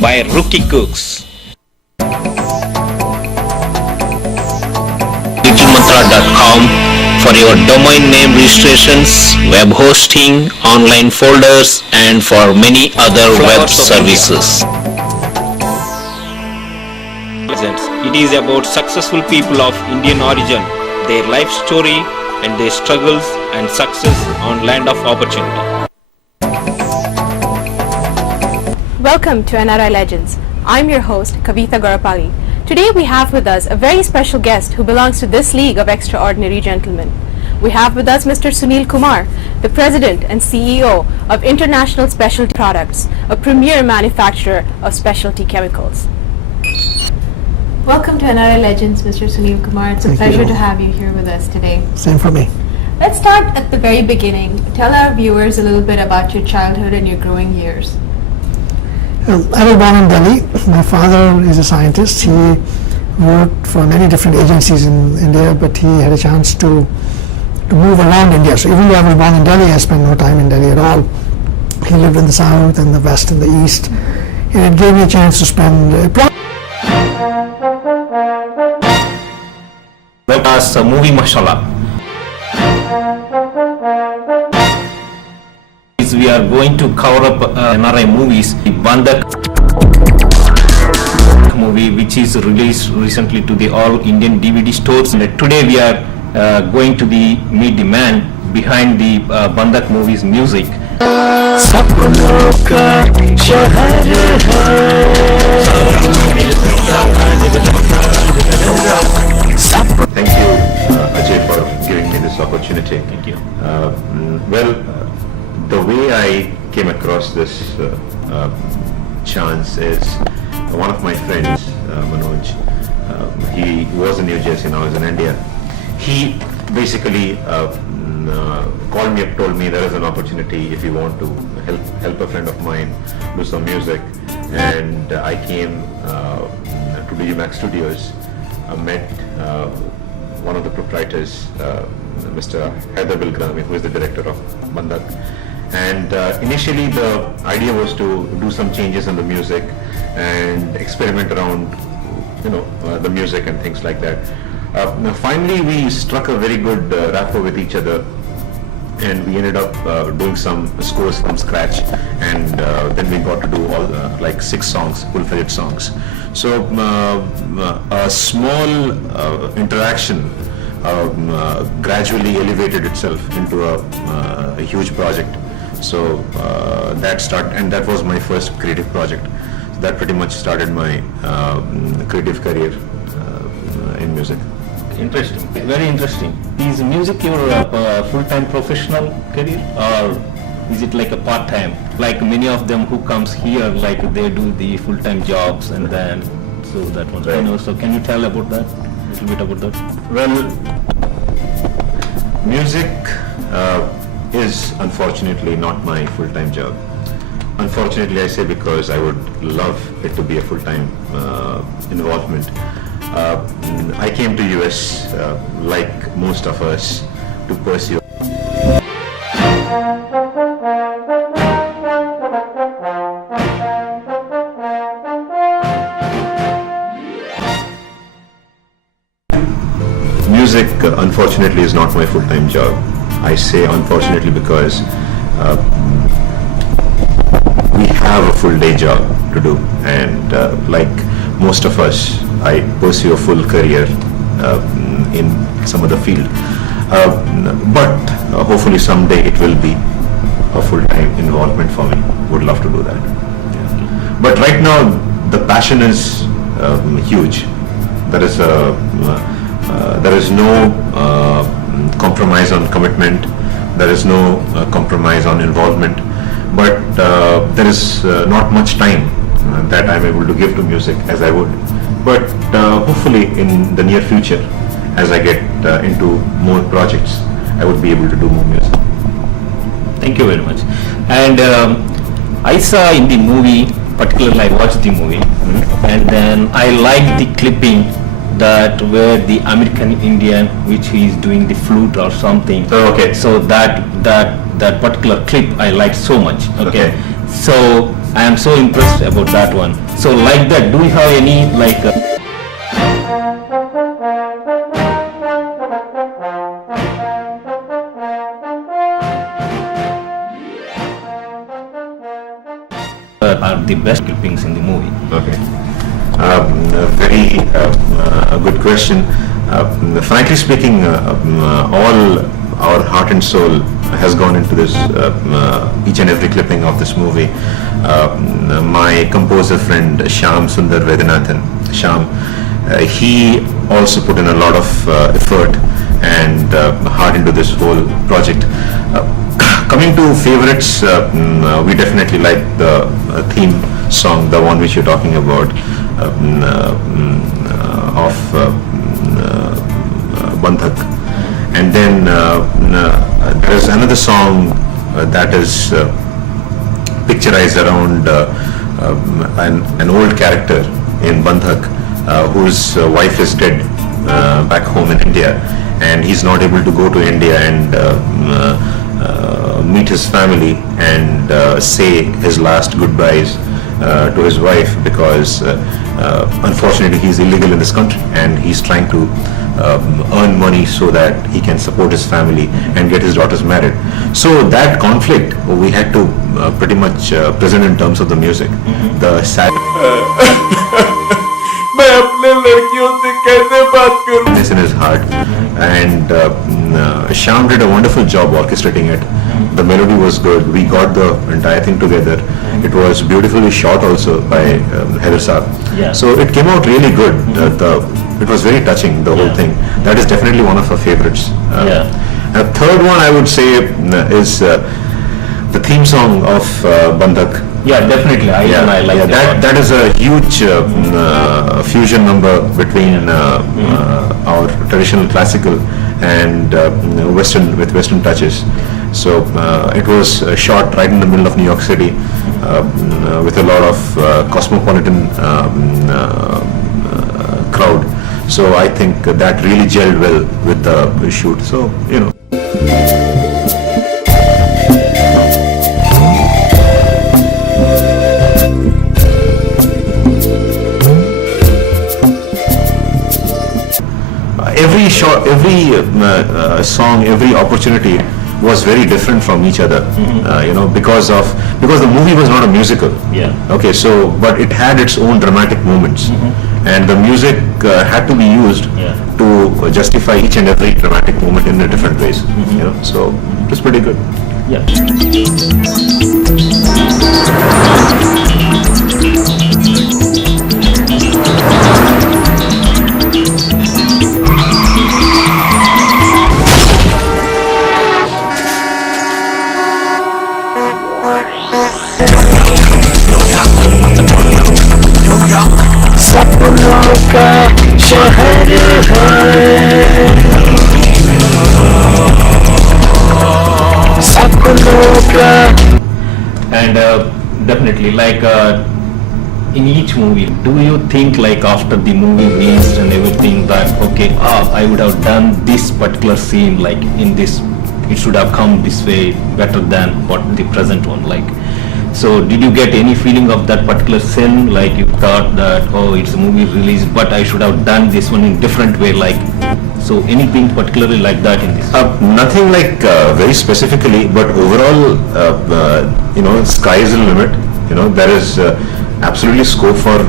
by Rookie Cooks. littlemantra.com for your domain name registrations, web hosting, online folders, and for many other web services. It is about successful people of Indian origin, their life story and their struggles and success on land of opportunity. Welcome to NRI Legends. I'm your host, Kavita Garapali. Today we have with us a very special guest who belongs to this league of extraordinary gentlemen. We have with us Mr. Sunil Kumar, the President and CEO of International Specialty Products, a premier manufacturer of specialty chemicals. Welcome to NRI Legends, Mr. Sunil Kumar. It's a pleasure to have you here with us today. Same for me. Let's start at the very beginning. Tell our viewers a little bit about your childhood and your growing years. I was born in Delhi. My father is a scientist. He worked for many different agencies in India, but he had a chance to move around India. So even though I was born in Delhi, I spent no time in Delhi at all. He lived in the south and the west and the east. And it gave me a chance to spend As a movie Masala. We are going to cover up NRI movies. The Bhandak movie, which is released recently to the all Indian DVD stores. And today we are going to meet the man behind the Bhandak movie's music. Thank you, Ajay, for giving me this opportunity. Thank you. The way I came across this chance is one of my friends, Manoj. He was in New Jersey, now he's in India. He basically called me up, told me there is an opportunity if you want to help a friend of mine do some music. And I came to DigiMax Studios. I met one of the proprietors, Mr. Haider Bilgrami, who is the director of Bhandak. And initially the idea was to do some changes in the music and experiment around, the music and things like that. Finally we struck a very good rapport with each other, and we ended up doing some scores from scratch, and then we got to do all like 6 songs, full-fledged songs. So a small interaction gradually elevated itself into a huge project. So that was my first creative project. So that pretty much started my creative career in music. Interesting, very interesting. Is music your full-time professional career, or is it like a part-time? Like many of them who comes here, like they do the full-time jobs and then, so that one. Right. So can you tell about that, a little bit about that? Well, music is unfortunately not my full-time job. Unfortunately, I say, because I would love it to be a full-time involvement. I came to US like most of us to pursue music. Unfortunately, is not my full-time job. I say unfortunately because we have a full day job to do, and like most of us, I pursue a full career in some other field, but hopefully someday it will be a full-time involvement for me. Would love to do that. Yeah. But right now the passion is huge. There is no compromise on commitment. There is no compromise on involvement. But there is not much time that I'm able to give to music as I would. But hopefully in the near future, as I get into more projects, I would be able to do more music. Thank you very much. And I saw in the movie, particularly I watched the movie, and then I liked the clipping that where the American Indian, which he is doing the flute or something. Oh, okay. So that particular clip I liked so much. Okay. So I am so impressed about that one. So like that, do you have any like are the best clippings in the movie? Okay. A very good question. Frankly speaking, all our heart and soul has gone into this, each and every clipping of this movie. My composer friend Shyam Sundar Vedyanathan, Shyam, he also put in a lot of effort and heart into this whole project. Coming to favorites, we definitely like the theme song, the one which you're talking about, of Bhandak. And then there is another song that is picturized around an old character in Bhandak whose wife is dead back home in India, and he's not able to go to India and meet his family and say his last goodbyes to his wife, because unfortunately he's illegal in this country and he's trying to earn money so that he can support his family and get his daughters married. So that conflict we had to pretty much present in terms of the music. The sad in his heart, and Shyam did a wonderful job orchestrating it. The melody was good. We got the entire thing together. It was beautifully shot also by Heather Saab. Yeah. So it came out really good. It was very touching, the whole thing. That is definitely one of our favorites. A third one I would say is the theme song of Bhandak. Yeah, definitely. I like that. That is a huge fusion number between our traditional classical and Western, with Western touches. So it was shot right in the middle of New York City with a lot of cosmopolitan crowd. So I think that really gelled well with the shoot. So, you know. Every shot, every song, every opportunity was very different from each other. You know, because the movie was not a musical. Yeah. Okay, so but it had its own dramatic moments, and the music had to be used to justify each and every dramatic moment in a different ways. You know, so it was pretty good. Yeah. सपनों का शहर है, सपनों का. And definitely, like in each movie, do you think like after the movie released and everything that okay, I would have done this particular scene like in this, it should have come this way better than what the present one like. So did you get any feeling of that particular scene, like you thought that oh, it's a movie release but I should have done this one in different way, like so anything particularly like that in this? Nothing like very specifically, but overall, you know, sky is the limit. You know, there is absolutely scope for